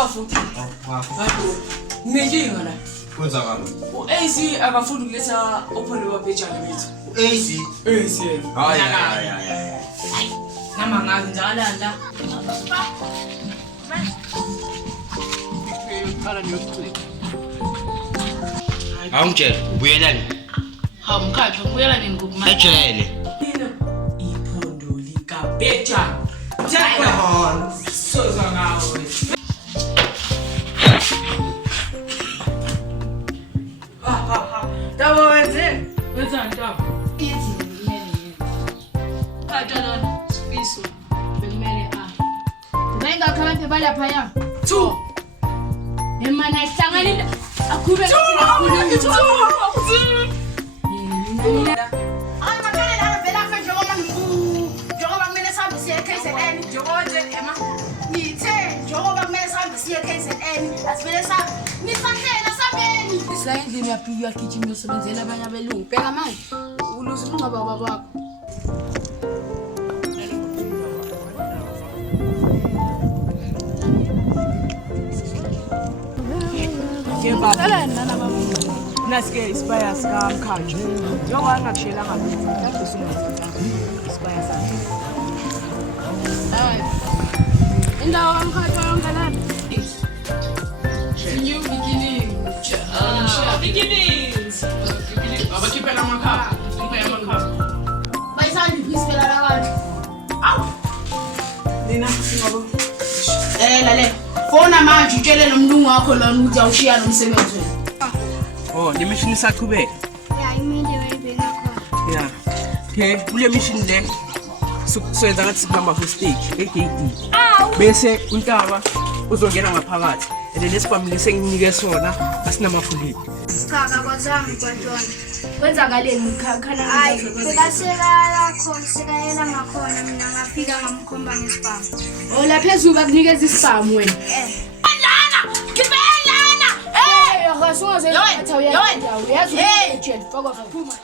Bafu. Hayi. Nginenkinga la. Kwenzakala. AC akafuna ukuletha upholo lwabhejane bethu. AC. AC. Hayi. Nama ngazi njalo la. Qala niyokucela. Awungitshela ubuyela ni? Hawu Mkhatswa ubuyela nini ngokumanje? Ejele. Iphondo likabhejane. Jayon. Soza ngawe. Ntaba wenze? Wenza Ntaba? Ithi ngimele. Mkhatswa lona sifiso bekumele Ngayingakho abantu balapha ya. 2. Emana ihlanganile akhube Isayendlini yaphi uyagijima uyosebenzela abanye abelungu. Bheka manje. Uluza ungaba baba wakho. Naske inspires ka Mkhatswa. Njengoba ngakushela ngalutho, lapho singafika inspires sakhe. Hayi. Indawo kaMkhatswa yonke lana. New beginning. Beginnings. Abakhipela amakhapa. Bayisandi phisela la bantu. Awu. Nina singabo. Lale. Fona manje utshele nomlungu wakho lona ukuthi awushiya nomsebenzi wena. Oh, le mission isaqhubeka. Yeah, iminde bayibheka khona. Yeah. Okay, kule mission le soyenza ngathi sikhamba ku stage egate. Bese uNtaba uzongena ngaphakathi. Lesibamile senginike sona asinamafulile. Cha kakwazange kwantona. Kwenzakaleni khana Hayi, bekasekala khona sikayela ngakhona mina ngafika ngamkhomba ngesibhamu. Oh la phezulu bakunikeza isibhamu wena.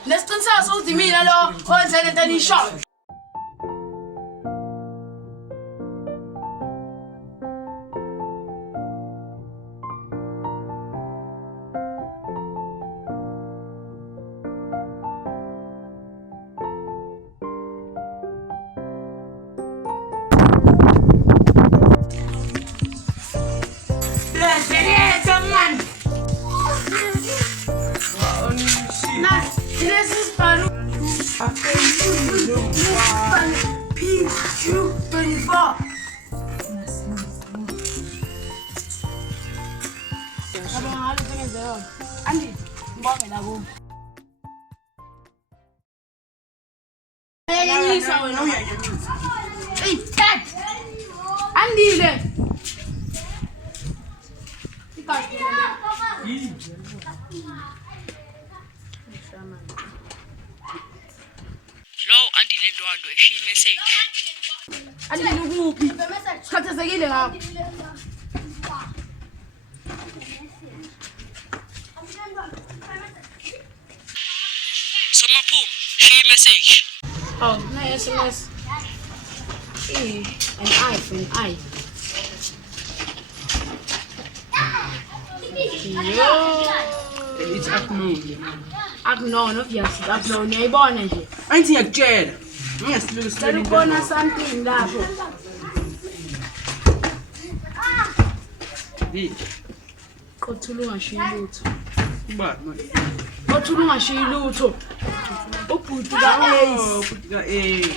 Nesiqiniseko sokuthi mina lo wenze lento enishoyo. Andi, mbonge la bo. Hey, cat. Andile. Lo Andile Ndwandwe she message. Andile ukuphi? Sikhathazekile ngakho. Somaphunga she message. Oh, no SMS. An I for an I. It's afternoon. Akunon obviously. Akunon uyayibona nje. Angithi ngiyakutshela. Ngiyasiluka Sicela ukubona something lapho. Qothula ungashiyi lutho. Ubani manje? Qothula ungashiyi lutho. Ubhuti ka-Ace. Ubhuti ka-Ace.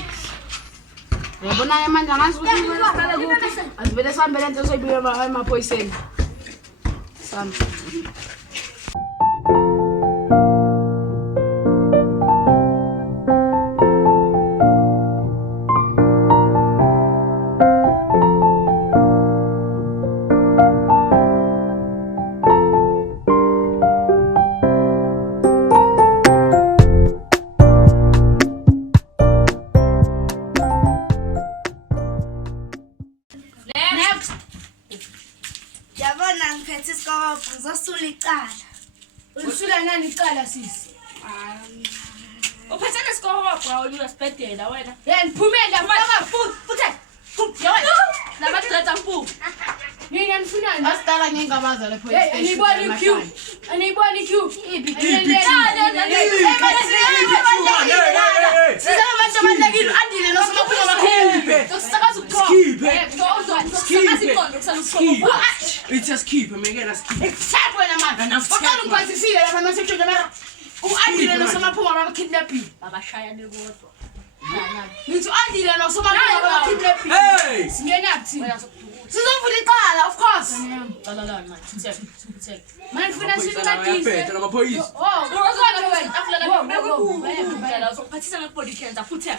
Yabona manje angazi ukuthi kumele siqale kuphi. Asivele sihambe lento soyibika emaphoyiseni. Sami. Yabona ngiphethe isikobho ngizosula icala. Ulisula nani icala sisi? Uphethe nesikobho wena uyasibhedela wena. Yena phumela mfaka futhi. Yawena. Nabathi letha mpu. Mina nifunani? Asitala ngingabaza le police Hey, station. aniboni Q. It's a skip, mengena skip. Exact wena manje. Bakala ungiphathisile lapha mase mara. U-Andile noSomaphunga babakidnapping. Babashaya nekodwa. Ngithi u-Andile noSomaphunga babakidnapping. Hey! Singenakuthi. Sizovula icala of course. Cala la manje. Sitheke. Manje ngifuna sincedise. Ayaphetha namaphoyisa. Oh, uzona wena. Uzophathisa ngepolice kenza futhi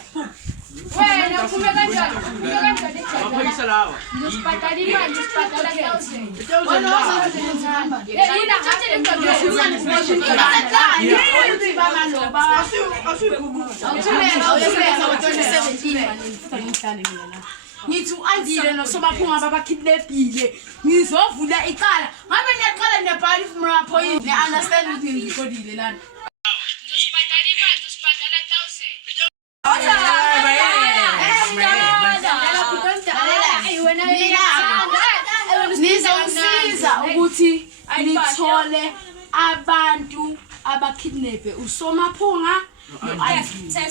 Wena uphume kanjani? Uphume kanjani? Amaphoyisa lawa. Ngizibhadala imali, ngizibhadala 1000. Ngithi u-Andile noSomaphunga babakidnappile. Ngizovula icala. Ngabe niyaqala nebhali maphoyisa. Ne-understand ukuthi ngikodile lana. ngizobhadala imali, ngizobhadala 1000. Nizongisiza ukuthi nithole abantu abakidnappe uSomaphunga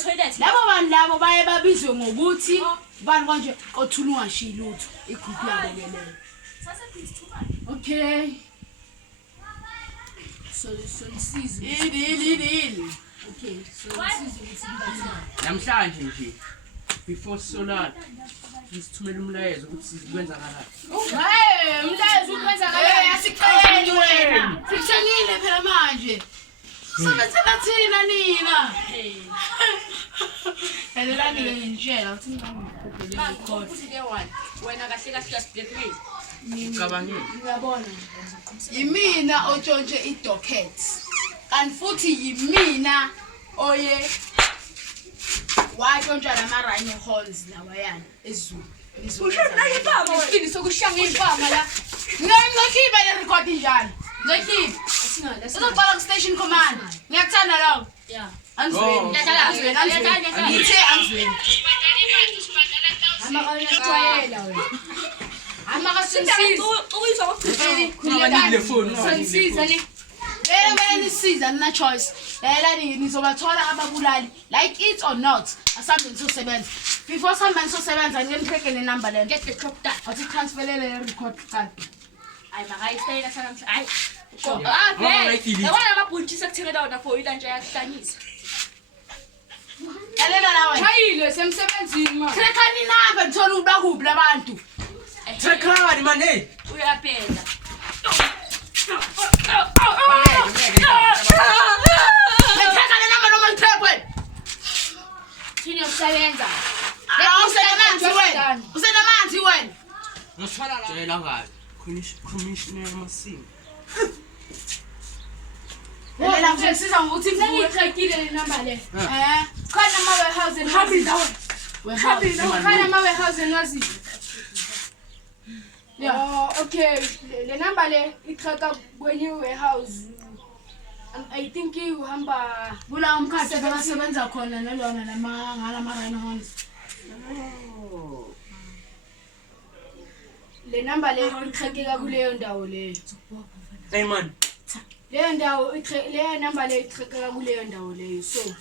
Toilet. labo bantu labo baye babizwe ngokuthi bantu konje othula ungashiyi lutho igroup yabo leyo. Okay, so nisize idili. Okay, so nisize ukuthi ngibathini. Namhlanje nje before solar sithumela umlayezo ukuthi kwenzakalani. Hey, umlayezo ukwenzakala yasiqhayeni wena. Sikushengile phela manje. Sabethela thina nina. Elelani ke ngitshela ukuthi ngibambele ikhona. Futhi ke wena kahle kahle uyasiblackmail. Ucabangile. Ngiyabona. Yimina otshontshe idocket. Kanti futhi yimina oye watshontsha lama-rhino horns lawayana ezulu. Isibindi sokushanga Ifama la. Ngizokhipha le record njalo. Ngizokhipha. Uzoqala ku-station command. Ngiyakuthanda lawo. Yeah. Angizweni. Ngithe angizweni. Amakawena wena. Amakasisiza. Ungabaniki phone, Sengisiza ni. Kumele nisiza nina choice. Lalani nizobathola ababulali like it or not. Asambe nizosebenza. Before sambe nizosebenza ngenipheke le number le. Get the crop done. Athi transferele le record card. Ay makayistayela sana mhla. Ay. Like Yabona amabhunti sekuthekela wona for ilanje yakuhlanyisa. Yalela lawe. Chayile semsebenzini manje. Krekhani number ngithola ukuba kuphi labantu. Trekani man hey. Uyapenda. Ngithatha le number noma ngithekwe. Thini yokusebenza. Usenamanzi wena. Ngisifala la. Tshela ngayo. Commissioner Masing. Lela ngisiza ngokuthi Sengiqedile le number le. khona ama-warehouse khona ama-warehouse nazi. Yeah. Okay. Le number le iqhaqa kwenye warehouse. I think uhamba Kulawo mkhathi abasebenza khona nalona ngalama-rhino horns. le number le iqhaqa kuleyo ndawo leyo. Hey man. Leyo ndawo le number le iqhaqa kuleyo ndawo leyo. So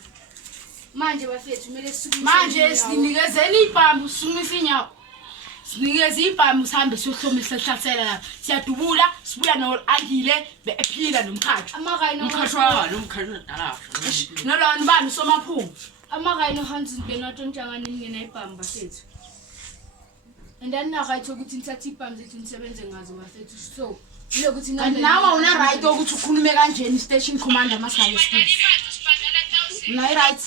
manje bafethu kumele sisukume. Manje sinikezeni ibhambu sisukumisa inyawo. Sinikeze ibhambu sihambe siyohlomisa sihlasela la. Siyadubula sibuya no-Andile bephila nomkhathi. Mkhatswa nomkhatswa dala. Nalona bani uSomaphunga. Ama-rhino horns ngena ntshangane ngena ibhambu bafethu. And then na right ukuthi nithathe ibhambu zethu nisebenze ngazo bafethu. So lokuthi Kanti nawe una right ukuthi ukhulume kanjeni station commander masayo speed. Una right.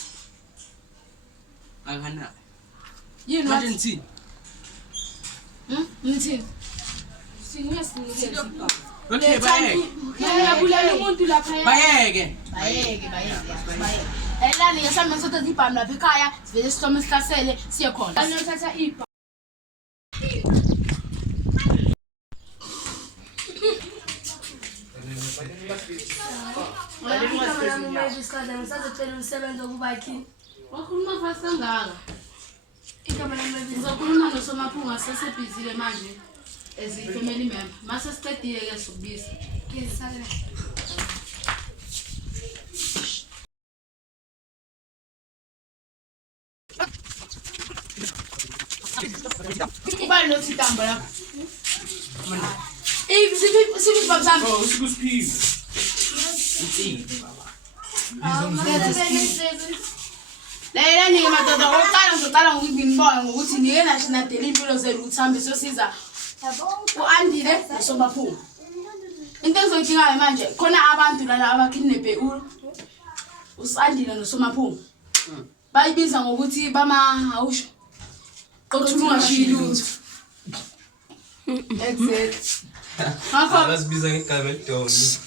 Akana. Yini Manje wathi? ngithini? Ngithini? sinikeze ibhambu. Okay bayeke. Ngiyabulala umuntu lapha. Bayeke. Bayeke. Elani yasambe sothatha ibhambu lapha ekhaya sivele sihlome sihlasele siye khona. Anothatha ibhambu. Wakhuluma fast kangaka. Ngizokhuluma noSomaphunga sesebhizile manje. as a family member. Master study against this. Why not sit down, brother? If see for example. Oh, it's good speed. Lela ni madoda oqala ngizoqala ngokubinibona ngokuthi niye national daily impilo zenu ukuthambe sosiza uandile nosomaphunga. Into engizodinga manje khona abantu lana abakidnape usandile nosomaphunga. Bayibiza ngokuthi bama awusho. Qothulunga shilutho. Exactly. Abasibiza ngegama elidoni.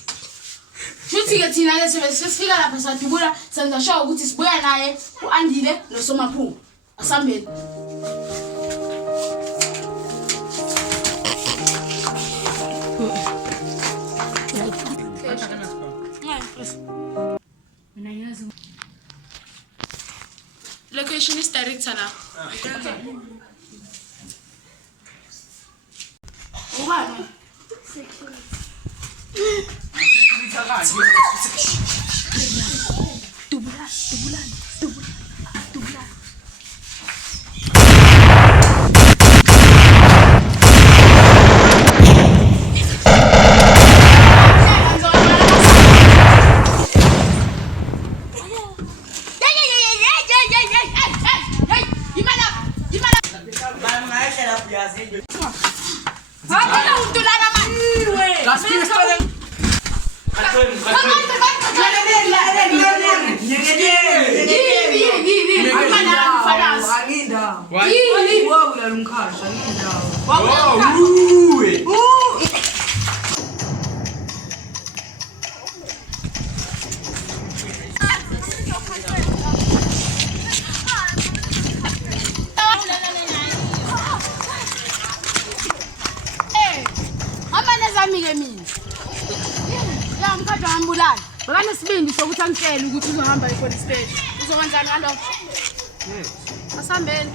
Futhi ke thina ke sesifika lapha sadubula senza sure ukuthi sibuya naye uandile nosomaphunga. Asambeni. Location is director la. Ubani? Mkhatswa ambulala. Bekanesibindi sokuthi angitshele ukuthi uzohamba e-police station. Uzokwenza ngalo. Asambeni.